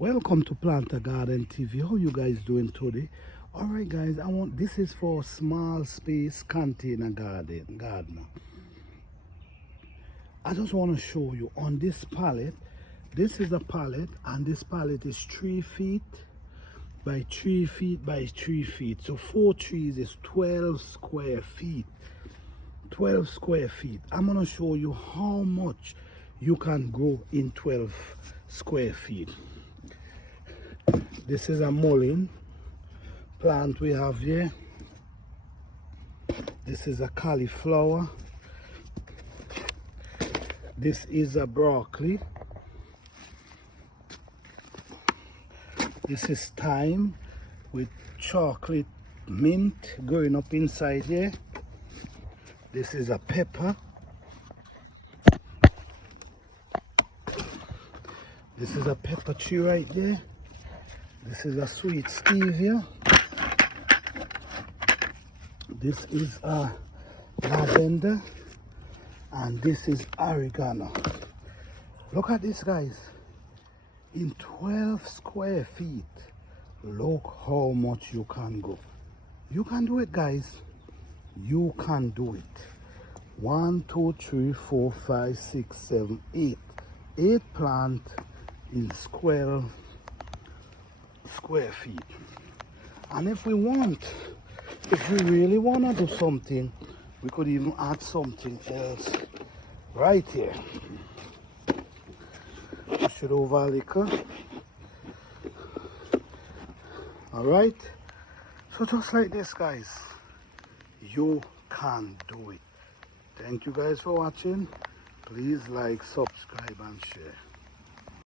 Welcome to Plant a Garden TV. How you guys doing today? All right, guys. This is for small space container gardener. I just want to show you on this pallet. This is a pallet, and this pallet is 3 feet by 3 feet by 3 feet. So 4 trees is 12 square feet. 12 square feet. I'm gonna show you how much you can grow in 12 square feet. This is a mullein plant we have here. This is a cauliflower. This is a broccoli. This is thyme with chocolate mint growing up inside here. This is a pepper. This is a pepper tree right there. This is a sweet stevia. This is a lavender. And this is oregano. Look at this, guys. In 12 square feet, look how much you can go. You can do it, guys. You can do it. 1, 2, 3, 4, 5, 6, 7, 8. 8 plants in 12 square feet. And if we really want to do something, we could even add something else right here. Push it over a little. All right. So just like this, guys, you can do it. Thank you guys for watching. Please like, subscribe, and share.